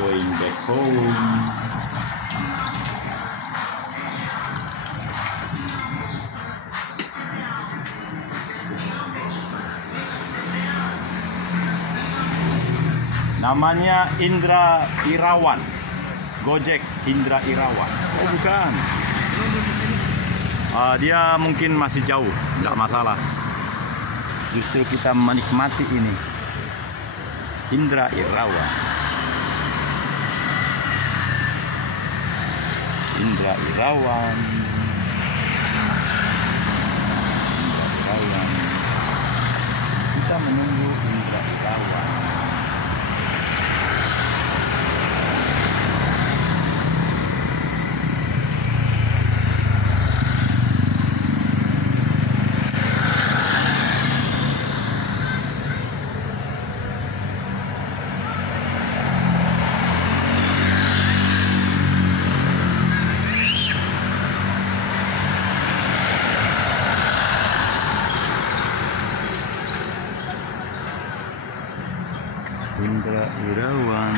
going back home. Namanya Indra Irawan, Gojek Indra Irawan. Oh bukan, dia mungkin masih jauh, tidak masalah. Justru kita menikmati ini, Indra Irawan. Indra Irawan. Indra Irawan. Kita menunggu Indra Irawan. Indra Irawan.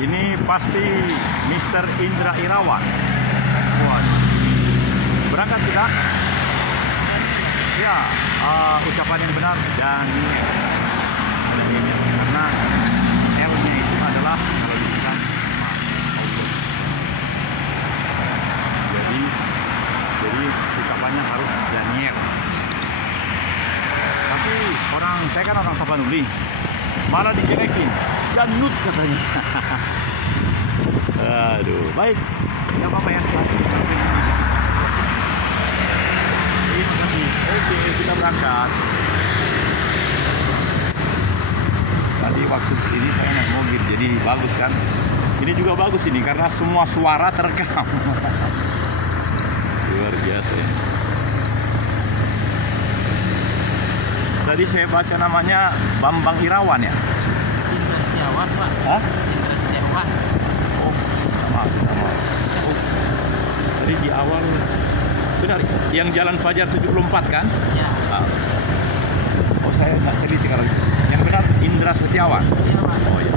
Ini pasti Mr. Indra Irawan. Waduh. Berangkat kita? Ya, ucapan yang benar dan karena L-nya itu adalah kalau dibilang jadi ucapannya harus Daniel. Tapi saya kan orang Tapanuli, malah dijelekin Janut katanya. Aduh, baik, nggak apa-apa ya. Oke, kita berangkat. Tadi waktu kesini saya naik mobil, jadi bagus kan. Ini juga bagus ini karena semua suara terekam. Luar biasa ya. Tadi saya baca namanya Bambang Irawan ya. Indra Setiawan, Pak. Hah? Indra Setiawan. Oh, sama. Oh, tadi di awal. Benar, yang Jalan Fajar 74 kan? Ya. Oh, saya nggak teliti kalau itu. Yang benar Indra Setiawan. Iya, Pak. Oh ya.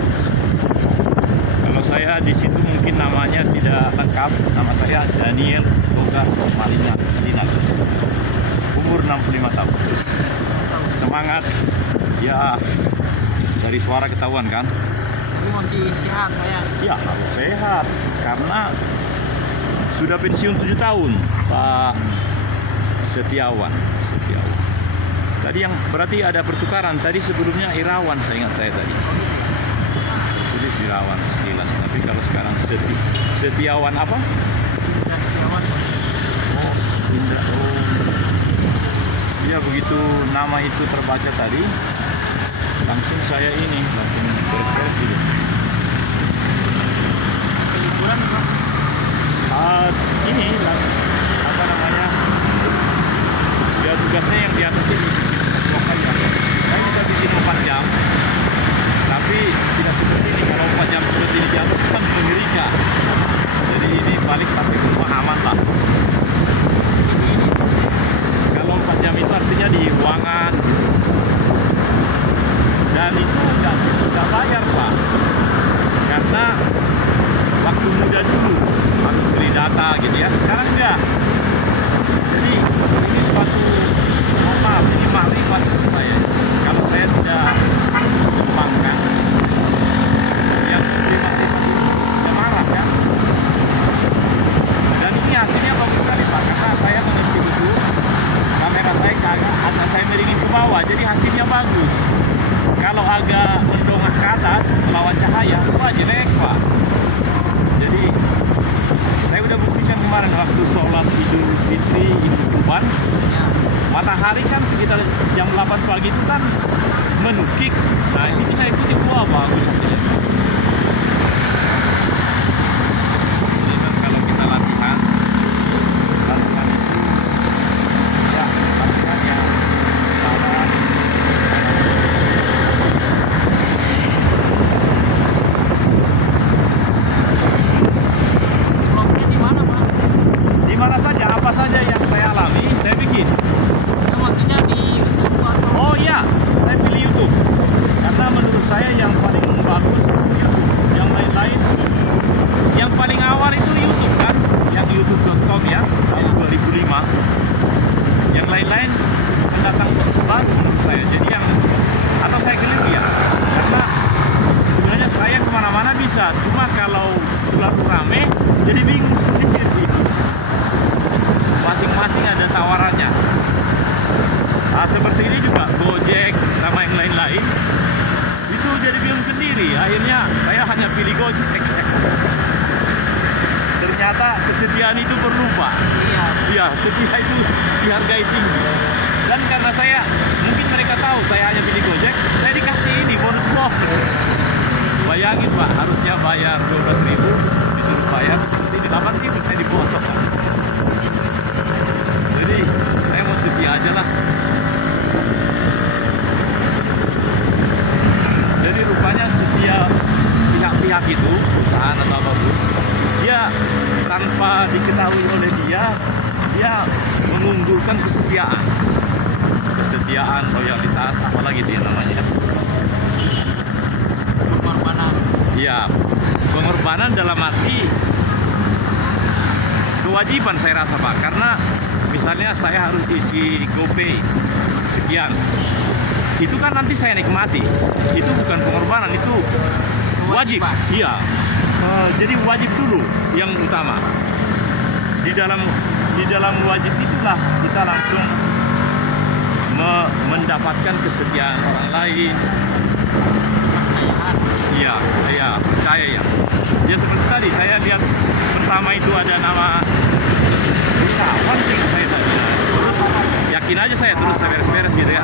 Kalau saya di situ mungkin namanya tidak lengkap. Nama saya Daniel Toga Malina Sinak. Umur 65 tahun. Semangat. Ya, dari suara ketahuan kan? Ini masih sehat, Pak ya? Ya, harus sehat karena sudah pensiun 7 tahun, Pak Setiawan. Tadi yang berarti ada pertukaran. Tadi sebelumnya Irawan, saya ingat saya tadi. Jadi Irawan sekilas. Tapi kalau sekarang Setiawan apa? Indra Setiawan. Oh, Indra. Oh. Ya begitu nama itu terbaca tadi, langsung saya ini langsung beres-beres gitu. Liburan, Pak. Ini apa namanya, ya tugasnya yang di atas ini saya bisa bikin 4 jam, tapi tidak seperti ini. Kalau 4 jam seperti ini di atas kan mengerikan, jadi ini balik sampai ke rumah aman lah. Kalau 4 jam itu artinya di ruangan, dan itu nggak bayar Pak, karena waktu muda dulu harus beli data gitu ya, sekarang enggak. Jadi ini suatu, maaf, ini makrifat untuk saya. Kalau saya tidak kembangkan, yang makrifat itu dia marah kan. Dan ini hasilnya bagus sekali Pak, karena saya mengisi dulu kamera saya agak saya miringin ke bawah, jadi hasilnya bagus. Kalau agak mendongak ke atas melawan cahaya, wah jelek Pak. Jadi saya udah buktikan kemarin waktu sholat Idul Fitri, Idul Kurban, matahari kan sekitar jam 8 pagi itu kan menukik. Nah ini saya ikuti, wah bagus hasilnya. Jadi kan kalau kita latihan itu ya latihannya salah. jadi bingung sendiri. Akhirnya saya hanya pilih Gojek. Ternyata kesetiaan itu perlu, Pak. Iya. Iya, setia itu dihargai tinggi. Dan karena saya, mungkin mereka tahu saya hanya pilih Gojek, saya dikasih ini bonus Bayangin, Pak, harusnya bayar 12.000, disuruh bayar seperti ini 8.000, saya dipotong. Jadi saya mau setia aja lah. Jadi rupanya setiap pihak-pihak itu, perusahaan atau apapun, dia tanpa diketahui oleh dia mengunggulkan kesetiaan, loyalitas, apalagi itu namanya. Pengorbanan. Ya, pengorbanan dalam arti kewajiban saya rasa, Pak, karena misalnya saya harus isi GoPay sekian, itu kan nanti saya nikmati, itu bukan pengorbanan, itu wajib. Iya, jadi wajib dulu yang utama. Di dalam wajib itulah kita langsung mendapatkan kesetiaan orang lain. Iya, saya percaya ya. Ya seperti tadi saya lihat pertama itu ada nama kawan sih, saya tanya. Terus yakin aja saya terus beres-beres gitu ya.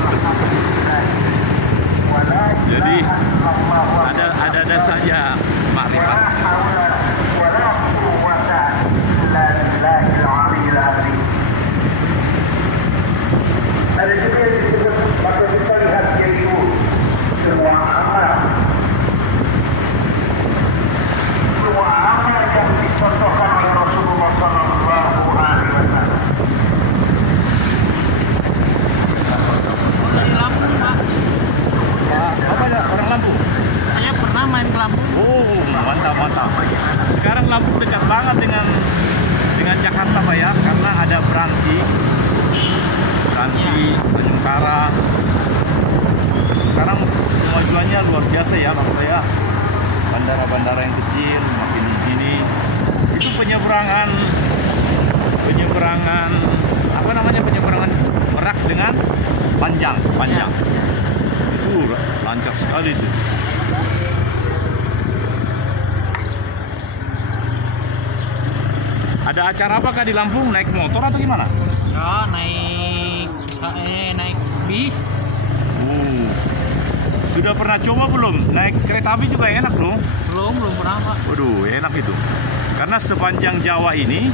Jadi ada saja makrifat. Ada juga yang disebut, maka kita lihat yaitu semua amal yang dicontohkan oleh Rasulullah Sallallahu Alaihi Wasallam. Dari Lampung, Pak. Apa ya, orang Lampung? Saya pernah main ke Lampung. Oh, mantap. Sekarang Lampung dekat banget dengan Jakarta, Pak ya, karena ada Branti, Tanjung Karang. Sekarang kemajuannya luar biasa ya, maksud saya. Bandara-bandara yang kecil makin begini. Itu penyeberangan apa namanya, penyeberangan Merak dengan Panjang. Itu lancar sekali itu. Ada acara apakah di Lampung? Naik motor atau gimana? Ya, naik bis. Sudah pernah coba belum? Naik kereta api juga enak loh. Belum pernah, Pak. Waduh, enak itu. Karena sepanjang Jawa ini,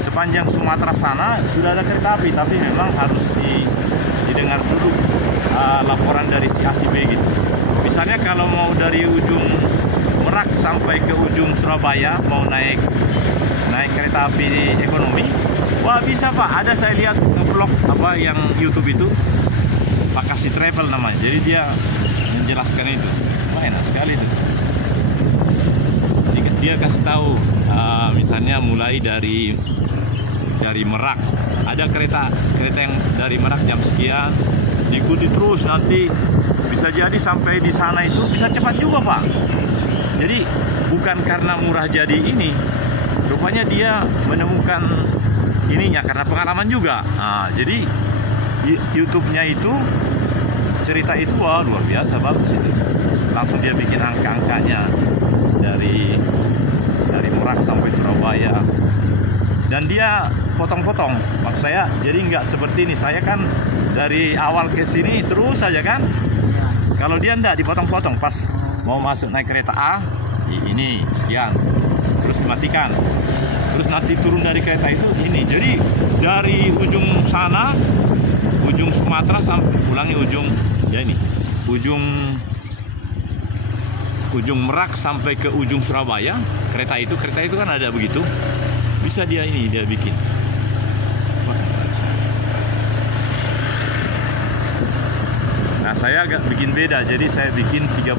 sepanjang Sumatera sana sudah ada kereta api, tapi memang harus didengar dulu laporan dari si A si B gitu. Misalnya kalau mau dari ujung Merak sampai ke ujung Surabaya mau naik kereta api ekonomi, wah bisa, Pak. Ada saya lihat vlog apa yang YouTube itu, Pak Kasih Travel namanya. Jadi dia menjelaskan itu. Wah, enak sekali itu. Dia kasih tahu misalnya mulai dari Merak ada kereta yang dari Merak jam sekian, diikuti terus, nanti bisa jadi sampai di sana itu bisa cepat juga, Pak. Jadi bukan karena murah jadi ini, rupanya dia menemukan ininya karena pengalaman juga. Jadi YouTube-nya itu cerita itu wah luar biasa, bagus itu. Langsung dia bikin angka-angkanya dari Merak sampai Surabaya, dan dia potong-potong. Maksud saya jadi nggak seperti ini, saya kan dari awal ke sini terus saja kan. Kalau dia enggak, dipotong-potong. Pas mau masuk naik kereta A ini sekian, terus dimatikan, terus nanti turun dari kereta itu ini. Jadi dari ujung sana, ujung Sumatera sampai ulangi ujung ya ini, ujung Merak sampai ke ujung Surabaya, kereta itu kan ada begitu, bisa dia bikin. Nah, saya agak bikin beda, jadi saya bikin 30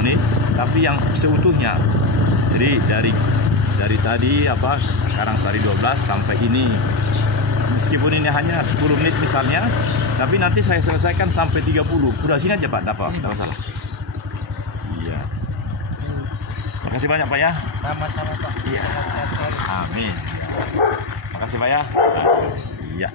menit, tapi yang seutuhnya. Jadi dari tadi Karangsari 12 sampai ini, meskipun ini hanya 10 menit misalnya, tapi nanti saya selesaikan sampai 30. Udah sini aja, Pak, dapat masalah. Iya. Makasih banyak, Pak ya. Sama-sama, Pak. Iya. Amin. Makasih, Pak ya. Iya.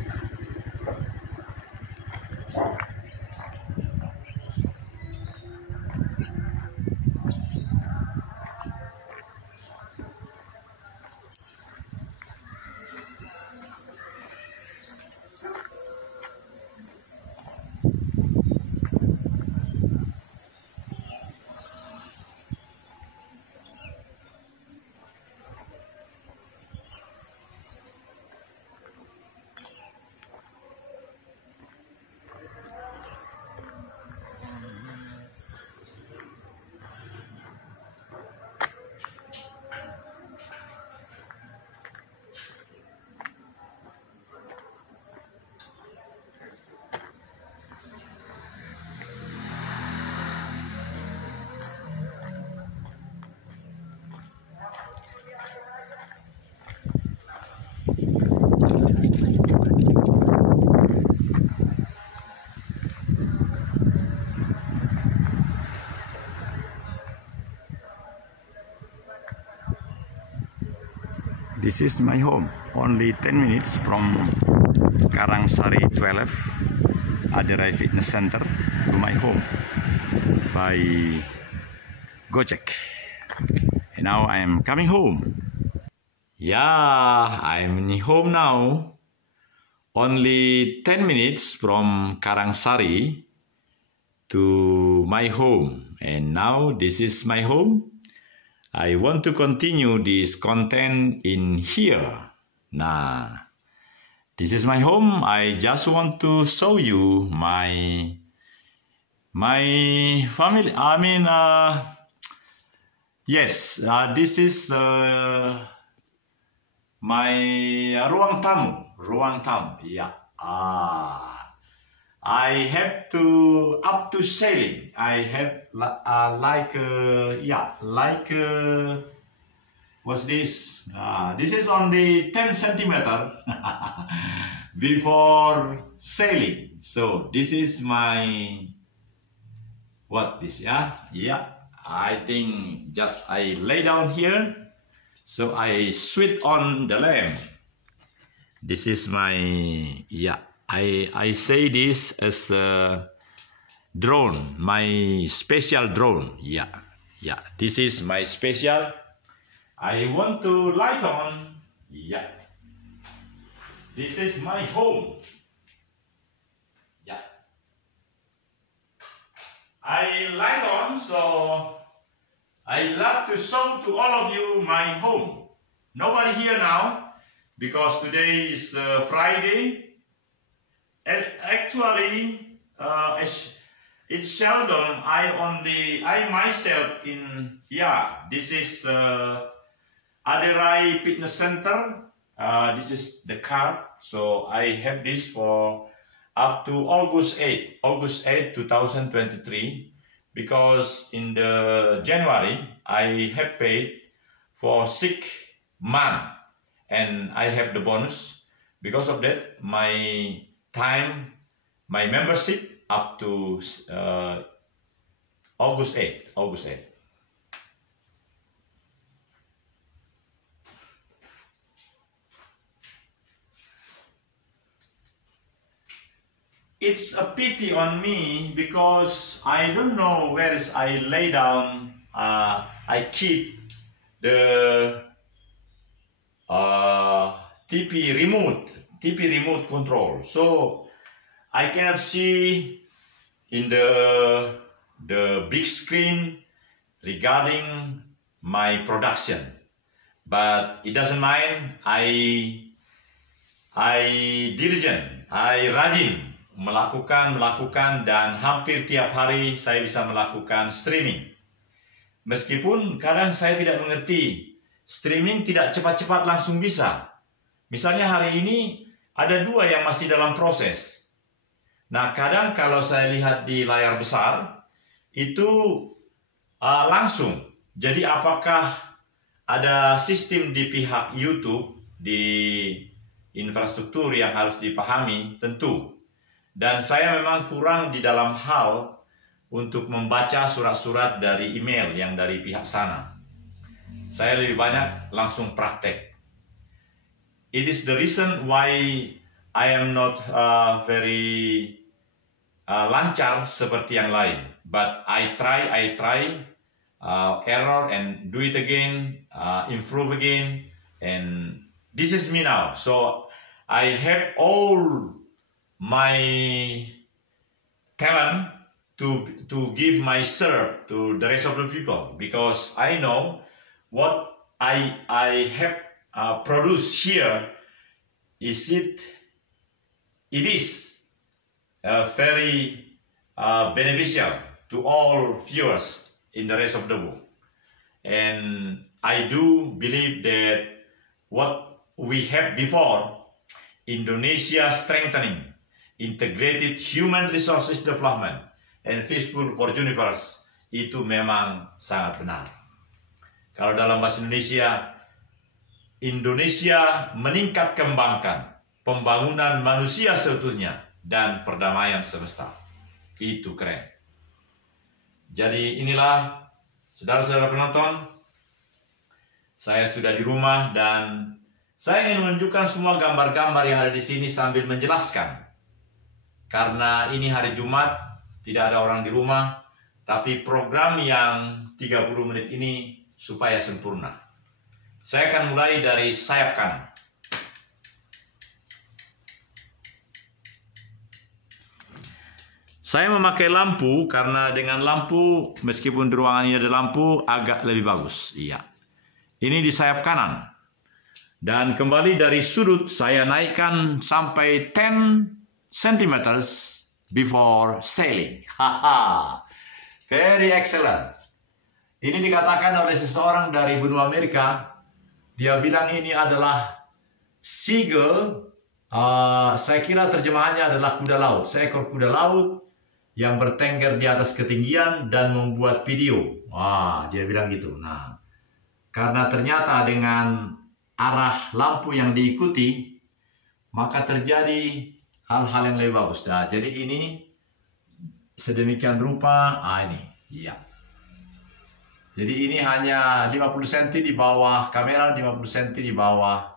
This is my home. Only 10 minutes from Karangsari 12 Adirai Fitness Center to my home by Gojek. And now I am coming home. Yeah, I'm home now. Only 10 minutes from Karangsari to my home. And now this is my home. I want to continue this content in here. Nah, this is my home. I just want to show you my family. Yes, this is my ruang tamu. Yeah. I have to up to sailing. I have what's this? This is only 10 centimeter before sailing. So this is my yeah. I think just I lay down here. So I switch on the lamp. This is my I say this as a drone, my special drone. Yeah. This is my special. I want to light on. Yeah. This is my home. Yeah. I light on, so I love to show to all of you my home. Nobody here now because today is Friday. Actually, it's seldom I myself in, this is Adirai Fitness Center. This is the card. So I have this for up to August 8, 2023. Because in the January, I have paid for 6 months and I have the bonus. Because of that, my membership up to August 8. It's a pity on me because I don't know where is I lay down. I keep the TP remote control, so I cannot see in the big screen regarding my production. But it doesn't mind. I rajin melakukan dan hampir tiap hari saya bisa melakukan streaming. Meskipun kadang saya tidak mengerti, streaming tidak cepat-cepat langsung bisa. Misalnya hari ini ada 2 yang masih dalam proses. Nah, kadang kalau saya lihat di layar besar itu langsung. Jadi apakah ada sistem di pihak YouTube, di infrastruktur yang harus dipahami? Tentu. Dan saya memang kurang di dalam hal untuk membaca surat-surat dari email yang dari pihak sana. Saya lebih banyak langsung praktek. It is the reason why I am not very lancar seperti yang lain. But I try, error and do it again, improve again, and this is me now. So I have all my talent to give my serve to the rest of the people, because I know what I have produced here it is very beneficial to all viewers in the rest of the world. And I do believe that what we have before, Indonesia strengthening integrated human resources development and peaceful for universe, itu memang sangat benar. Kalau dalam bahasa Indonesia, Indonesia meningkat kembangkan pembangunan manusia seutuhnya dan perdamaian semesta. Itu keren. Jadi inilah saudara-saudara penonton, saya sudah di rumah dan Saya ingin menunjukkan semua gambar-gambar yang ada di sini sambil menjelaskan. Karena ini hari Jumat, tidak ada orang di rumah, tapi program yang 30 menit ini supaya sempurna. Saya akan mulai dari sayap kanan. Saya memakai lampu karena dengan lampu, meskipun di ruangan ini ada lampu, agak lebih bagus. Iya. Ini di sayap kanan. Dan kembali dari sudut, saya naikkan sampai 10 cm before sailing. Haha. Very excellent. Ini dikatakan oleh seseorang dari benua Amerika. Dia bilang ini adalah seagull. Saya kira terjemahannya adalah kuda laut. Seekor kuda laut yang bertengger di atas ketinggian dan membuat video. Wah, dia bilang gitu. Nah, karena ternyata dengan arah lampu yang diikuti, maka terjadi hal-hal yang lebih bagus. Nah, jadi ini sedemikian rupa. Ini, iya. Jadi ini hanya 50 cm di bawah kamera, 50 cm di bawah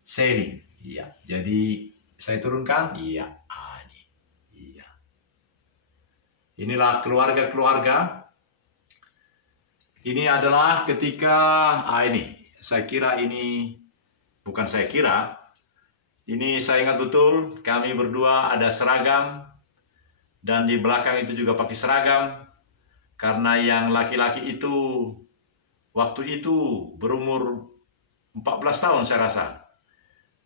sailing. Iya. Jadi saya turunkan. Iya. Ini. Iya. Inilah keluarga-keluarga. Ini adalah ketika ini. Saya kira ini bukan saya kira. Ini saya ingat betul. Kami berdua ada seragam dan di belakang itu juga pakai seragam. Karena yang laki-laki itu waktu itu berumur 14 tahun saya rasa.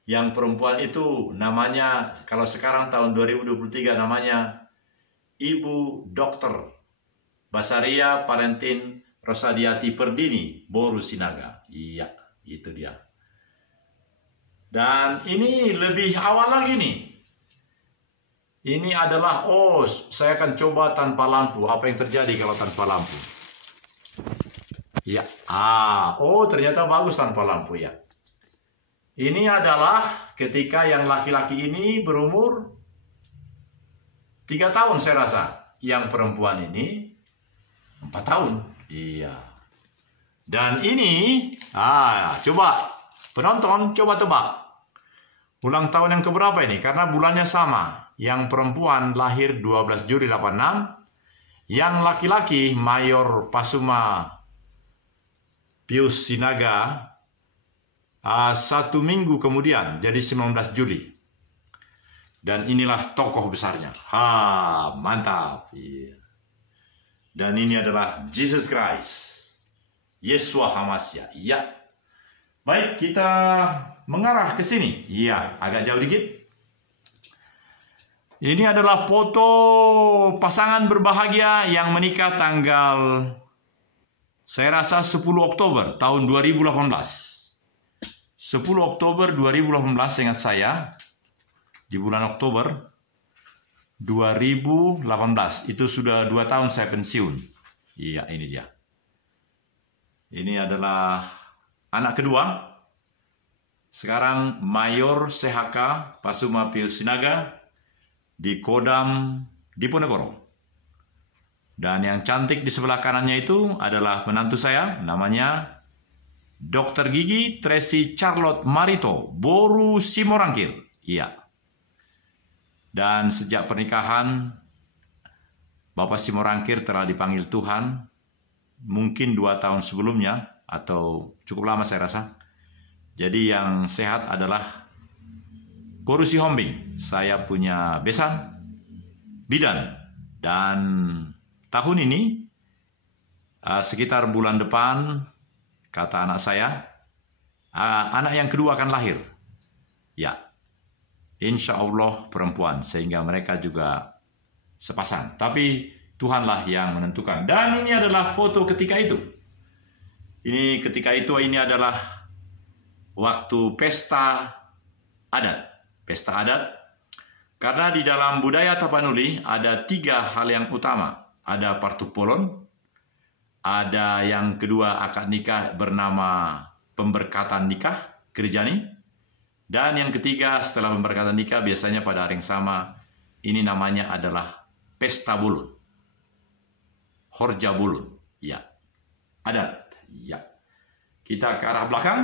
Yang perempuan itu namanya, kalau sekarang tahun 2023 namanya Ibu Dr. Basaria Valentin Rosadiati Perdini Boru Sinaga. Iya, itu dia. Dan ini lebih awal lagi nih. Ini adalah, saya akan coba tanpa lampu. Apa yang terjadi kalau tanpa lampu? Ya, ternyata bagus tanpa lampu ya. Ini adalah ketika yang laki-laki ini berumur 3 tahun saya rasa. Yang perempuan ini 4 tahun. Iya. Dan ini, coba penonton coba tebak. Ulang tahun yang keberapa ini? Karena bulannya sama. Yang perempuan lahir 12 Juli 86. Yang laki-laki Mayor Pasuma Pius Sinaga 1 minggu kemudian, jadi 19 Juli. Dan inilah tokoh besarnya. Mantap. Dan ini adalah Jesus Christ. Yesua Hamasya. Ya. Baik, kita mengarah ke sini. Iya, agak jauh dikit. Ini adalah foto pasangan berbahagia yang menikah tanggal, saya rasa 10 Oktober tahun 2018. 10 Oktober 2018 ingat saya. Di bulan Oktober 2018. Itu sudah 2 tahun saya pensiun. Iya, ini dia. Ini adalah anak kedua. Sekarang Mayor CHK Pasuma Pius Sinaga di Kodam Diponegoro. Dan yang cantik di sebelah kanannya itu adalah menantu saya, namanya Dr. Gigi Tracy Charlotte Marito Boru Simorangkir. Iya. Dan sejak pernikahan, Bapak Simorangkir telah dipanggil Tuhan mungkin 2 tahun sebelumnya, atau cukup lama saya rasa. Jadi yang sehat adalah Boru Sihombing. Saya punya besan, bidan. Dan tahun ini, sekitar bulan depan, kata anak saya, anak yang kedua akan lahir. Ya, insya Allah perempuan, sehingga mereka juga sepasang. Tapi Tuhanlah yang menentukan. Dan ini adalah foto ketika itu. Ini ketika itu, ini adalah waktu pesta adat. Pesta adat. Karena di dalam budaya Tapanuli ada 3 hal yang utama. Ada partupolon, ada yang kedua akad nikah bernama pemberkatan nikah, Gerijani. Dan yang ketiga setelah pemberkatan nikah biasanya pada hari yang sama, ini namanya adalah pesta bulun. Horja bulun, ya. Adat, ya. Kita ke arah belakang.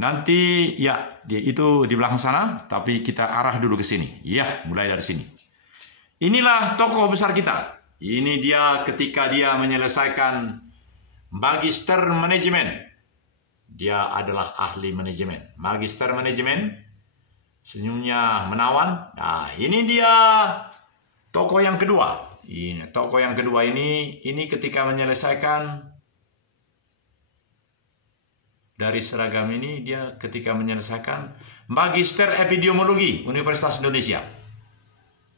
Nanti ya itu di belakang sana, tapi kita arah dulu ke sini. Ya, mulai dari sini. Inilah tokoh besar kita. Ini dia ketika dia menyelesaikan Magister Manajemen. Dia adalah ahli manajemen. Magister Manajemen. Senyumnya menawan. Nah, ini dia tokoh yang kedua. Ini tokoh yang kedua ini ketika menyelesaikan dari seragam ini, dia ketika menyelesaikan Magister Epidemiologi Universitas Indonesia.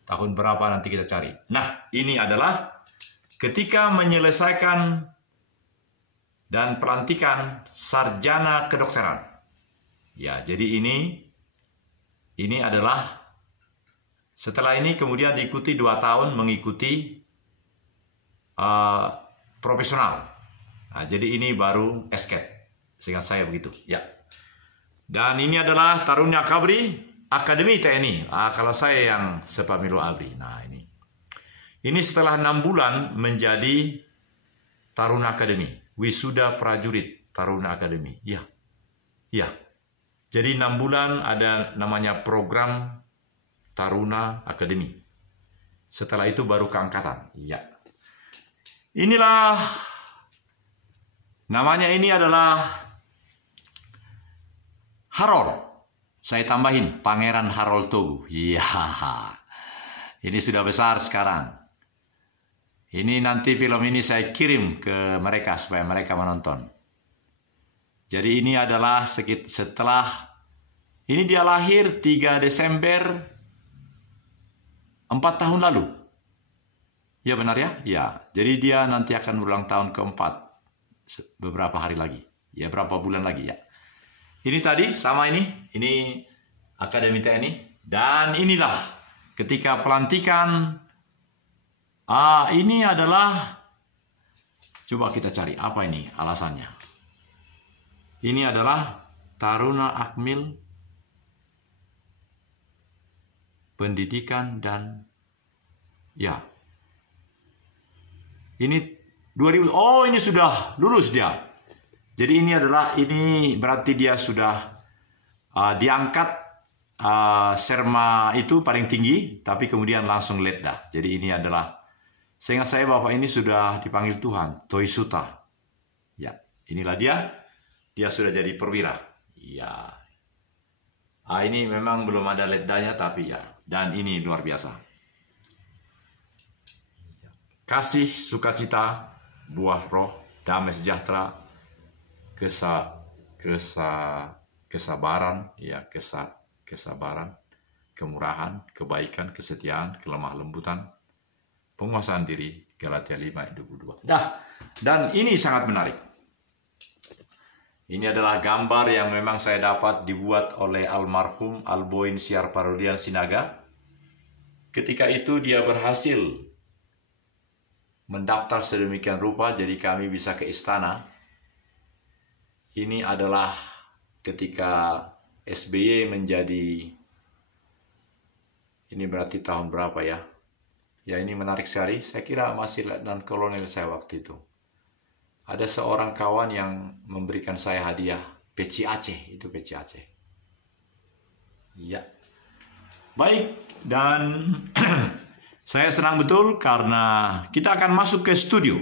Tahun berapa nanti kita cari. Nah, ini adalah ketika menyelesaikan dan pelantikan sarjana kedokteran. Ya, jadi ini adalah setelah ini kemudian diikuti 2 tahun mengikuti profesional. Nah, jadi ini baru escape. Seingat saya begitu, ya. Dan ini adalah Taruna Akabri Akademi TNI. Kalau saya yang Sepamilu Abri. Nah, ini setelah 6 bulan menjadi Taruna Akademi, wisuda prajurit Taruna Akademi. Ya. Ya. Jadi 6 bulan ada namanya program Taruna Akademi. Setelah itu baru ke angkatan. Ya. Inilah namanya, ini adalah Harold. Saya tambahin Pangeran Harold Togu. Iya. Ini sudah besar sekarang. Ini nanti film ini saya kirim ke mereka supaya mereka menonton. Jadi ini adalah setelah ini dia lahir 3 Desember 4 tahun lalu. Ya benar ya? Ya. Jadi dia nanti akan berulang tahun ke-4 beberapa hari lagi. Ya, berapa bulan lagi ya. Ini tadi sama ini Akademi TNI, dan inilah ketika pelantikan. Ini adalah, coba kita cari apa ini alasannya. Ini adalah Taruna Akmil Pendidikan dan ya. Ini 2000. Oh, ini sudah lulus dia. Jadi ini berarti dia sudah diangkat serma itu paling tinggi, tapi kemudian langsung letda. Jadi ini adalah, seingat saya Bapak ini sudah dipanggil Tuhan, Toisuta. Ya, inilah dia sudah jadi perwira. Ya, ini memang belum ada letdanya, tapi ya, dan ini luar biasa. Kasih, sukacita, buah roh, damai sejahtera, kesabaran, ya, kesabaran, kemurahan, kebaikan, kesetiaan, kelemah lembutan, penguasaan diri, Galatia 5:22. Dan ini sangat menarik. Ini adalah gambar yang memang saya dapat dibuat oleh almarhum Alboin Siar Parodian Sinaga. Ketika itu dia berhasil mendaftar sedemikian rupa, jadi kami bisa ke istana. Ini adalah ketika SBY menjadi, ini berarti tahun berapa ya? Ya, ini menarik sekali. Saya kira masih letnan kolonel saya waktu itu. Ada seorang kawan yang memberikan saya hadiah peci Aceh, itu peci Aceh. Ya. Baik, dan saya senang betul karena kita akan masuk ke studio.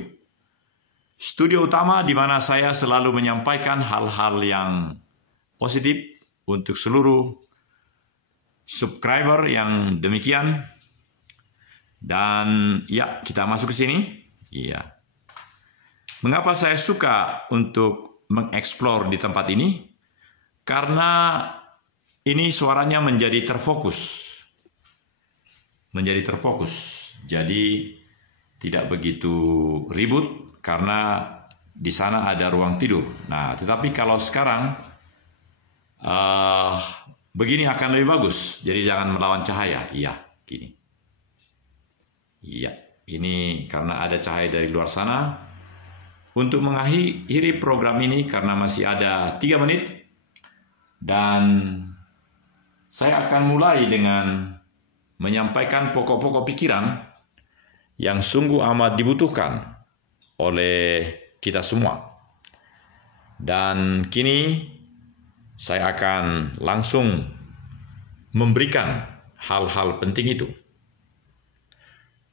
Studio utama di mana saya selalu menyampaikan hal-hal yang positif untuk seluruh subscriber yang demikian. Dan ya, kita masuk ke sini. Iya. Mengapa saya suka untuk mengeksplor di tempat ini? Karena ini suaranya menjadi terfokus. Jadi tidak begitu ribut karena di sana ada ruang tidur. Nah, tetapi kalau sekarang begini akan lebih bagus. Jadi jangan melawan cahaya. Iya, gini. Iya, ini karena ada cahaya dari luar sana. Untuk mengakhiri program ini karena masih ada 3 menit. Dan saya akan mulai dengan menyampaikan pokok-pokok pikiran yang sungguh amat dibutuhkan oleh kita semua. Dan kini saya akan langsung memberikan hal-hal penting itu.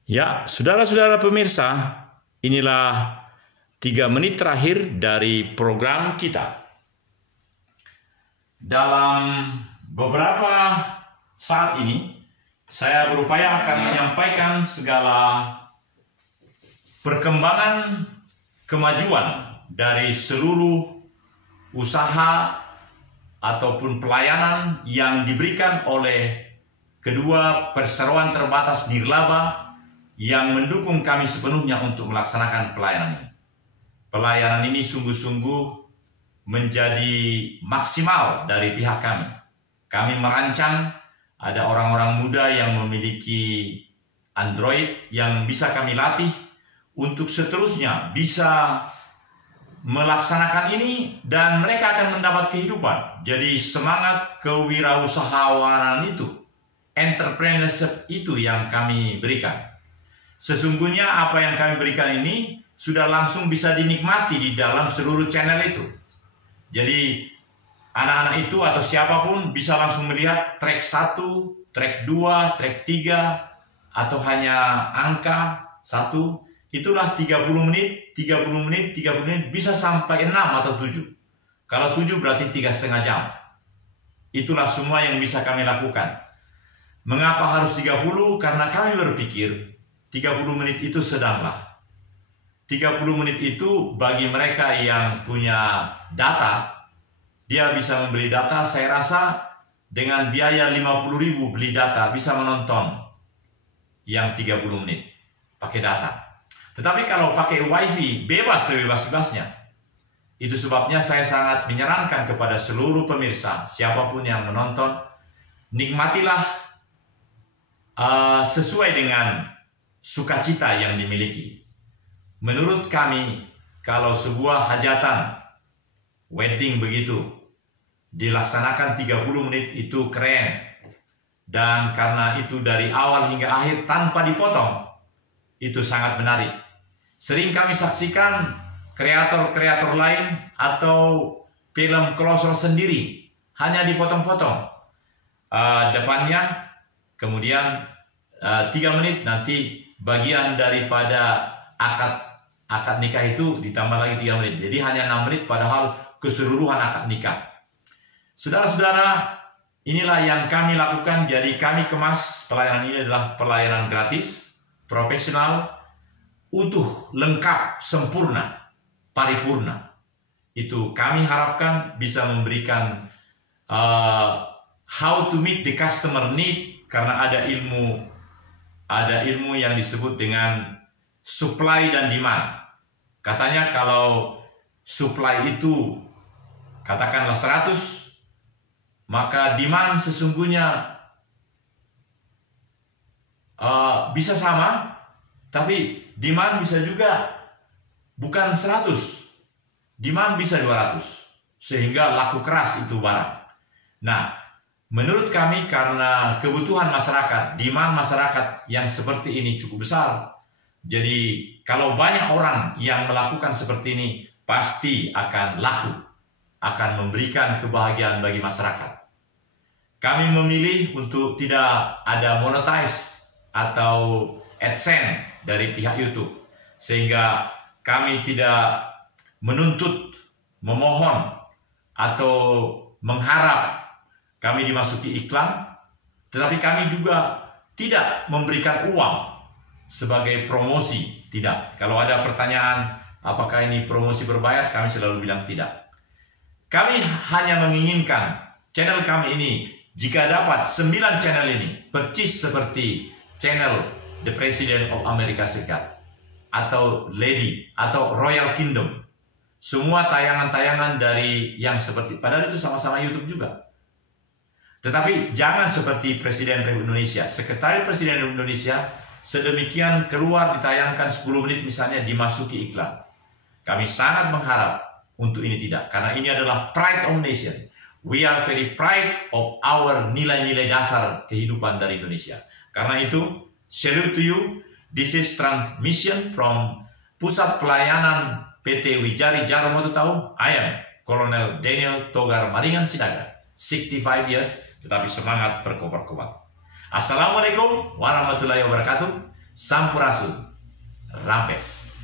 Ya, saudara-saudara pemirsa, inilah 3 menit terakhir dari program kita. Dalam beberapa saat ini, saya berupaya akan menyampaikan segala perkembangan kemajuan dari seluruh usaha ataupun pelayanan yang diberikan oleh kedua perseroan terbatas nirlaba yang mendukung kami sepenuhnya untuk melaksanakan pelayanan ini. Pelayanan ini sungguh-sungguh menjadi maksimal dari pihak kami. Kami merancang, ada orang-orang muda yang memiliki Android yang bisa kami latih untuk seterusnya bisa melaksanakan ini dan mereka akan mendapat kehidupan. Jadi semangat kewirausahawanan itu, entrepreneurship itu yang kami berikan. Sesungguhnya apa yang kami berikan ini sudah langsung bisa dinikmati di dalam seluruh channel itu. Jadi anak-anak itu atau siapapun bisa langsung melihat track 1, track 2, track 3, atau hanya angka 1. Itulah 30 menit, 30 menit, 30 menit, bisa sampai 6 atau 7. Kalau 7 berarti 3,5 jam. Itulah semua yang bisa kami lakukan. Mengapa harus 30? Karena kami berpikir 30 menit itu sedanglah. 30 menit itu bagi mereka yang punya data, dia bisa membeli data. Saya rasa dengan biaya 50.000 beli data bisa menonton yang 30 menit pakai data. Tetapi kalau pakai wifi bebas sebebas-bebasnya. Itu sebabnya saya sangat menyarankan kepada seluruh pemirsa, siapapun yang menonton, nikmatilah sesuai dengan sukacita yang dimiliki. Menurut kami, kalau sebuah hajatan, wedding begitu, dilaksanakan 30 menit itu keren. Dan karena itu dari awal hingga akhir tanpa dipotong, itu sangat menarik. Sering kami saksikan kreator-kreator lain atau film closer sendiri, hanya dipotong-potong. Depannya, kemudian 3 menit, nanti bagian daripada akad nikah itu ditambah lagi 3 menit. Jadi hanya 6 menit padahal keseluruhan akad nikah. Saudara-saudara, inilah yang kami lakukan. Jadi kami kemas pelayanan ini adalah pelayanan gratis, profesional, utuh, lengkap, sempurna, paripurna. Itu kami harapkan bisa memberikan how to meet the customer need, karena ada ilmu yang disebut dengan supply dan demand. Katanya kalau supply itu katakanlah 100, maka demand sesungguhnya bisa sama, tapi demand bisa juga bukan 100, demand bisa 200, sehingga laku keras itu barang. Nah, menurut kami karena kebutuhan masyarakat, demand masyarakat yang seperti ini cukup besar. Jadi kalau banyak orang yang melakukan seperti ini, pasti akan laku, akan memberikan kebahagiaan bagi masyarakat. Kami memilih untuk tidak ada monetize atau AdSense dari pihak YouTube, sehingga kami tidak menuntut, memohon, atau mengharap kami dimasuki iklan, tetapi kami juga tidak memberikan uang sebagai promosi, tidak. Kalau ada pertanyaan apakah ini promosi berbayar, kami selalu bilang tidak. Kami hanya menginginkan channel kami ini, jika dapat 9 channel ini percis seperti channel The President of America Serikat, atau Lady, atau Royal Kingdom, semua tayangan-tayangan dari yang seperti, padahal itu sama-sama YouTube juga. Tetapi jangan seperti Presiden Republik Indonesia, Sekretaris Presiden Republik Indonesia, sedemikian keluar ditayangkan 10 menit misalnya dimasuki iklan. Kami sangat mengharap untuk ini tidak, karena ini adalah pride of nation. We are very proud of our nilai-nilai dasar kehidupan dari Indonesia. Karena itu, salute to you. This is transmission from Pusat Pelayanan PT Wijari Jaro Motu Tahu. I am Kolonel Daniel Togar Maringan Sinaga, 65 years, tetapi semangat berkobar-kobar. Assalamualaikum warahmatullahi wabarakatuh. Sampurasun. Rampes.